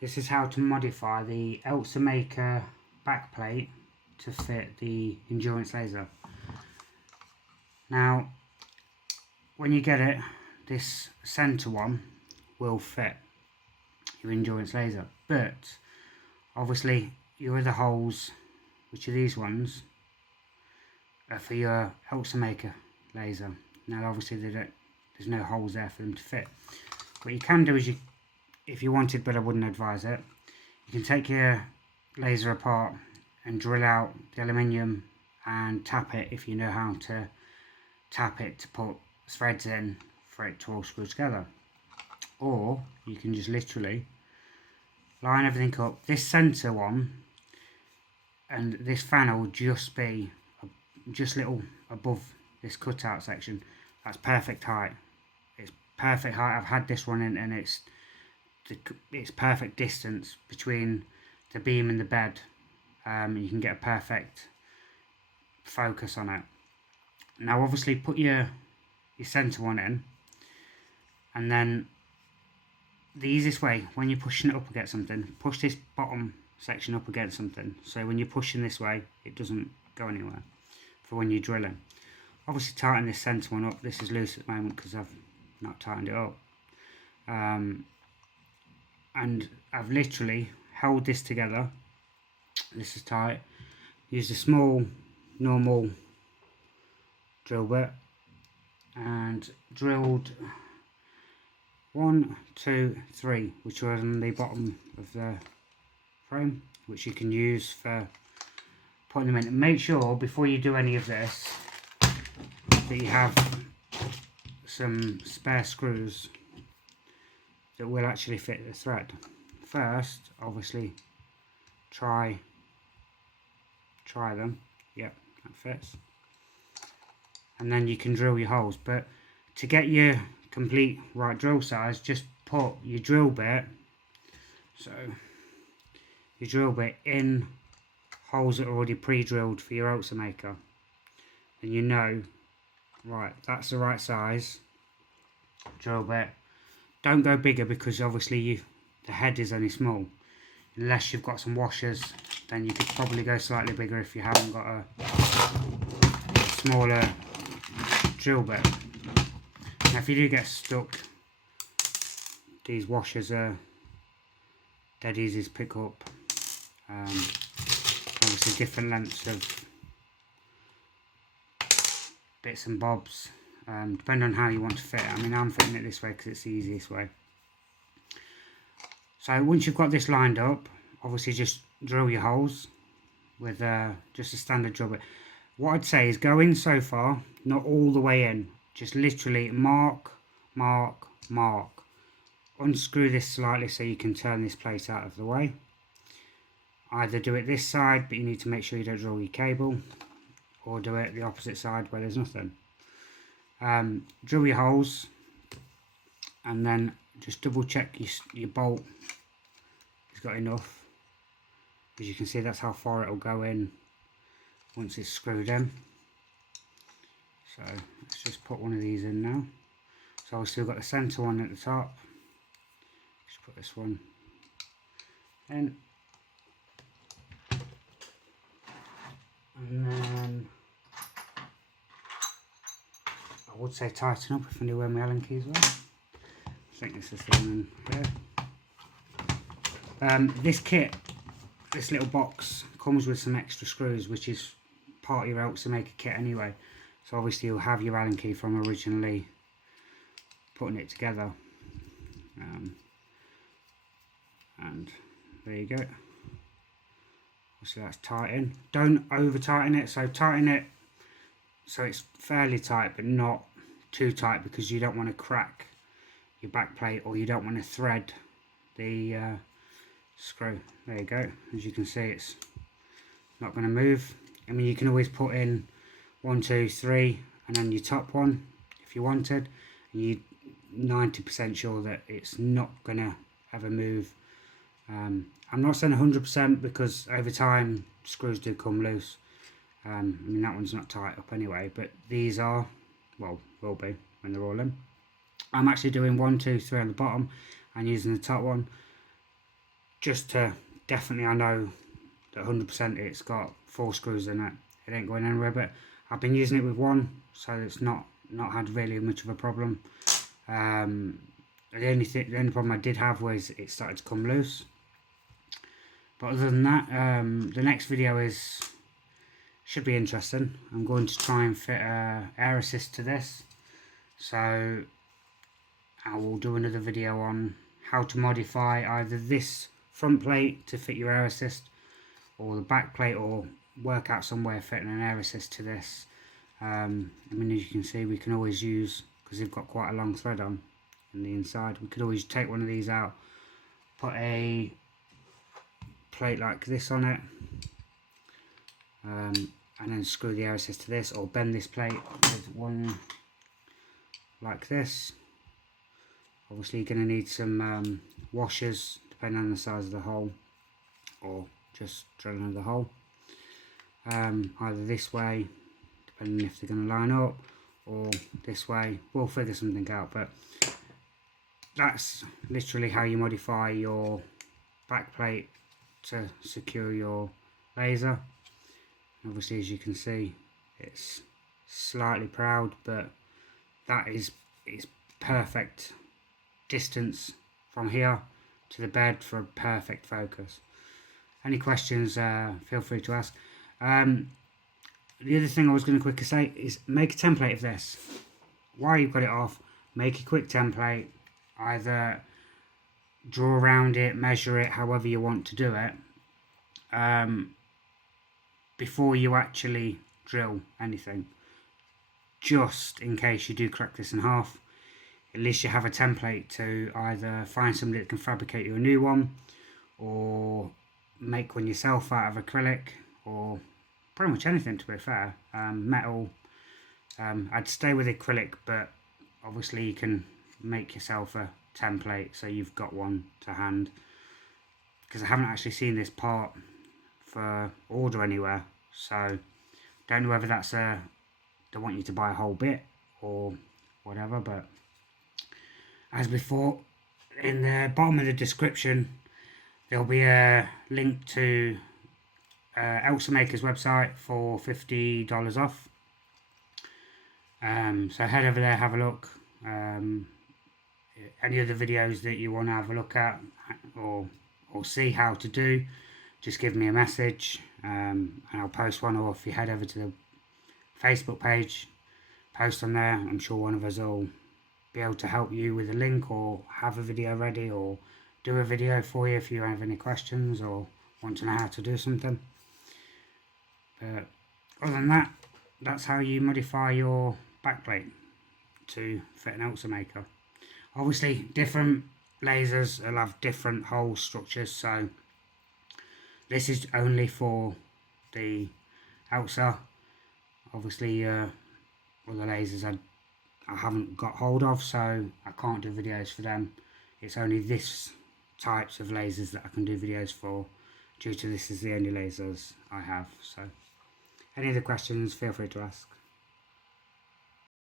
this is how to modify the Eleksmaker backplate to fit the endurance laser. Now, when you get it, this centre one will fit your endurance laser, but obviously your other holes, which are these ones, are for your Eleksmaker laser. Now obviously there's no holes there for them to fit. What you can do is, if you wanted, but I wouldn't advise it, you can take your laser apart and drill out the aluminium and tap it, if you know how to tap it, to put threads in for it to all screw together. Or you can just literally line everything up. This centre one and this fan will just be just little above this cutout section. That's perfect height. It's perfect height. I've had this running and it's perfect distance between the beam and the bed. You can get a perfect focus on it. Now obviously put your centre one in, and then the easiest way, when you're pushing it up against something, push this bottom section up against something, so when you're pushing this way it doesn't go anywhere for when you're drilling. Obviously tighten this centre one up. This is loose at the moment because I've not tightened it up, and I've literally held this together. This is tight. Used a small normal drill bit and drilled 1, 2, 3, which are on the bottom of the frame, which you can use for putting them in. And make sure before you do any of this that you have some spare screws that will actually fit the thread. First, obviously, try them. Yep, that fits. And then you can drill your holes. But to get your complete right drill size, just put your drill bit, so your drill bit in holes that are already pre-drilled for your Eleksmaker, and you know, right, that's the right size drill bit. Don't go bigger because obviously the head is only small. Unless you've got some washers, then you could probably go slightly bigger if you haven't got a smaller drill bit. Now if you do get stuck, these washers are dead easy to pick up. Obviously different lengths of bits and bobs, depending on how you want to fit it. I mean, I'm fitting it this way because it's the easiest way. So once you've got this lined up, obviously just drill your holes with just a standard drill bit. What I'd say is go in so far, not all the way in. Just literally mark, mark, mark. Unscrew this slightly so you can turn this plate out of the way. Either do it this side, but you need to make sure you don't drill your cable, or do it the opposite side where there's nothing. Drill your holes and then just double check your bolt has got enough. As you can see, that's how far it'll go in once it's screwed in. So let's just put one of these in now. So obviously we've got the centre one at the top. Just put this one in. And then I would say tighten up if I knew where my Allen keys were. I think this is the one in here. This kit, this little box, comes with some extra screws, which is part of your Eleksmaker kit anyway. So obviously you'll have your Allen key from originally putting it together. And there you go. So that's tighten. Don't over tighten it, so tighten it so it's fairly tight but not too tight, because you don't want to crack your back plate or you don't want to thread the screw. There you go. As you can see, it's not going to move. I mean, you can always put in 1, 2, 3 and then your top one if you wanted, and you're 90% sure that it's not going to ever move. I'm not saying 100% because over time screws do come loose. I mean, that one's not tight up anyway, but these are, well, will be when they're all in. I'm actually doing 1, 2, 3 on the bottom and using the top one. just to definitely, I know that 100% it's got 4 screws in it. It ain't going anywhere, but I've been using it with one, so it's not had really much of a problem. The only problem I did have was it started to come loose. But other than that, the next video should be interesting. I'm going to try and fit air assist to this, so I will do another video on how to modify either this front plate to fit your air assist, or the back plate, or work out some way of fitting an air assist to this. I mean, as you can see, we can always use, because they've got quite a long thread on the inside, we could always take one of these out, put a plate like this on it, and then screw the air assist to this, or bend this plate with one like this. Obviously you're going to need some washers depending on the size of the hole, or just drill another hole, either this way depending if they're going to line up, or this way. We'll figure something out, but that's literally how you modify your back plate to secure your laser. Obviously, as you can see, it's slightly proud, but that is perfect distance from here to the bed for a perfect focus. Any questions, feel free to ask. The other thing I was going to quickly say is make a template of this. While you've got it off, make a quick template. Either draw around it, measure it, however you want to do it, before you actually drill anything, just in case you do crack this in half. At least you have a template to either find somebody that can fabricate you a new one, or make one yourself out of acrylic, or pretty much anything, to be fair. Metal, I'd stay with acrylic, but obviously you can make yourself a template so you've got one to hand, because I haven't actually seen this part for order anywhere, so don't know whether that's they want you to buy a whole bit or whatever. But as before, in the bottom of the description there'll be a link to Eleksmaker's website for $50 off, so head over there, have a look. Any other videos that you want to have a look at, or see how to do, just give me a message, and I'll post one. Or if you head over to the Facebook page, post on there. I'm sure one of us will be able to help you with a link, or have a video ready, or do a video for you if you have any questions or want to know how to do something. But other than that, that's how you modify your backplate to fit an Eleksmaker. Obviously, different lasers will have different hole structures, so this is only for the Elsa. Obviously, other lasers I haven't got hold of, so I can't do videos for them. It's only this types of lasers that I can do videos for, due to this is the only lasers I have. So any other questions, feel free to ask.